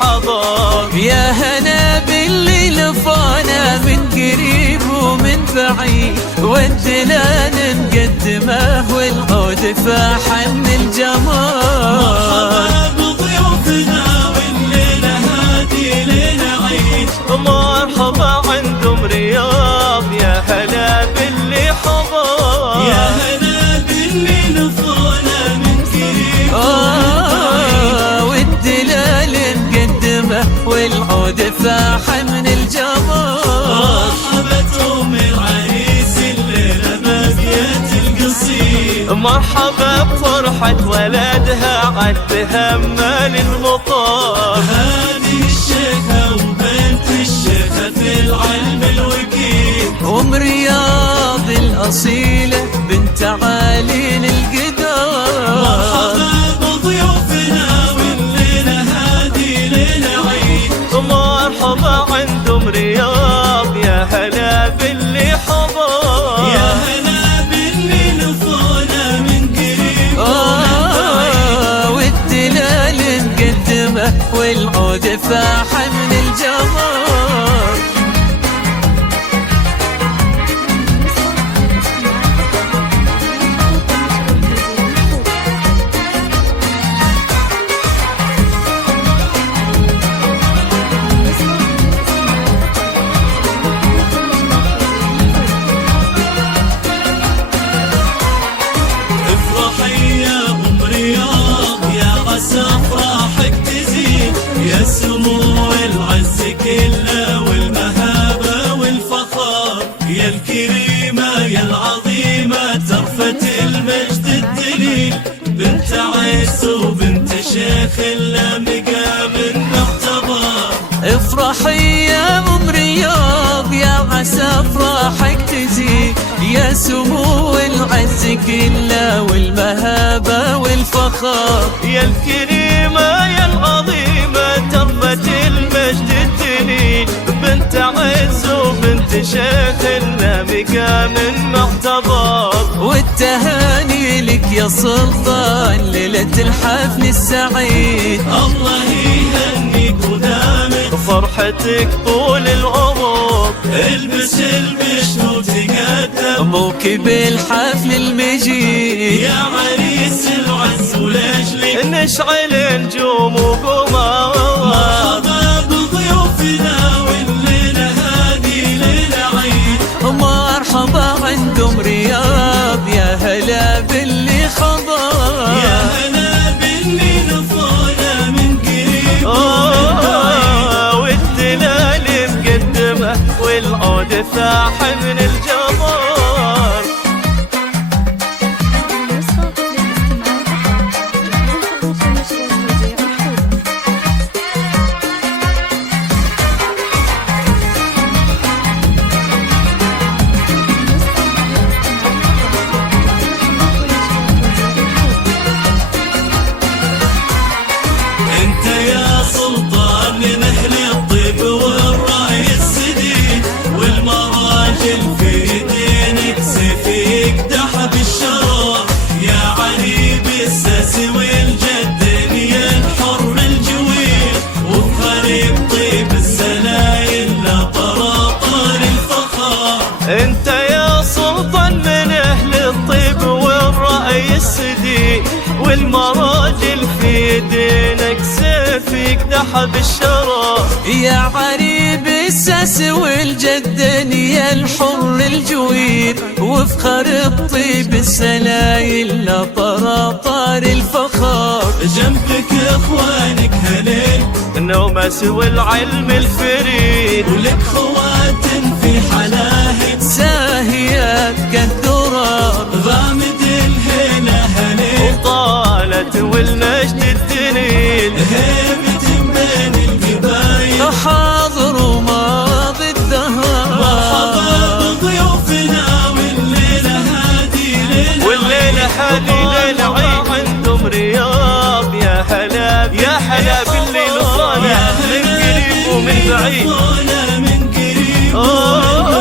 حضر. يا هلا باللي لفانا من قريب ومن بعيد، والدلال مقدمه والعود فاح من الجمال. مرحبا بضيوفنا والليلة هادي ليلة عيد. مرحبا عندهم رياض، يا هلا باللي حضر. يا هلا باللي لفانا من قريب والدلال مقدمه والعود فاح من الجمال. مرحبا العريس الليلة بابية القصير. مرحبا بفرحة ولدها عالتهمل المطار. هذه الشيخة وبنت الشيخة في العلم الوكيل. ام رياض الأصيلة بنت عالي القدار. مرحبا بضيوفنا والليلة هادي ليلة عيد. مرحبا عندهم رياض، يا هلا باللي حضر. يا هلا باللي لفانا من قريب والدلال مقدمه والعود فاح من الجمال. أفراحك تزيد، يا سمو العز كله والمهابة والفخار. يا الكريمة يا العظيمة ترفة المجد الدليل. بنت عيس وبنت شيخ إلا مقام معتبر. افرحي يا ام رياض، يا عسى افراحك تزيد. يا سمو العز كله والمهابة والفخار. يا الكريمة يا العظيمة تربت المجد الدليل. بنت عز وبنت شيخ لنا مقام معتبر. والتهاني لك يا سلطان ليلة الحفل السعيد. الله يهنيك ودامك فرحتك طول العمر. البس البشر وتقدم موكب الحفل المجيد. يا عريس العز ولأجلك نشعل نجوم وقمر. مرحبا بضيوفنا والليلة هادي ليلة عيد. مرحبا عندهم رياض، يا هلا باللي خضر. يا هلا باللي لفانا من قريب والدلال مقدمه والعود فاح من الجمال. انت يا سلطان من اهل الطيب والرأي السديد. والمراجل في دينك سيفي يقدح بالشرف. يا علي بالساس والجد يا الحر الجويل. وبخريب طيب السلايل لا طراطار الفخار. انت يا سلطان من اهل الطيب والرأي السديد. والمراجل في دينك سيف يقدح بالشرف. يا عريب الساس والجدن يا الحر الجوير. وفخر الطيب السلايل لا طراطار الفخار. جنبك اخوانك هليل النومس والعلم الفريد. ولك خواتم في حلاهب ساهيات كالدرار. غامد الهيلة هليل وطالت والمجد الدليل. هيبة بين القبايل حاضر وماضي الدهر. مرحبا بضيوفنا والليلة هادي ليلة والليلة هادي ليلة عيد. عندهم رياض، يا هلا يا هلا باللي لفانا من قريب ومن بعيد. من قريب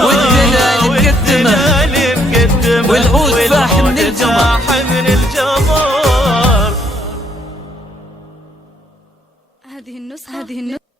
والدلال مقدمه والعود فاح من الجمال. هذه النسخة هذه النسخة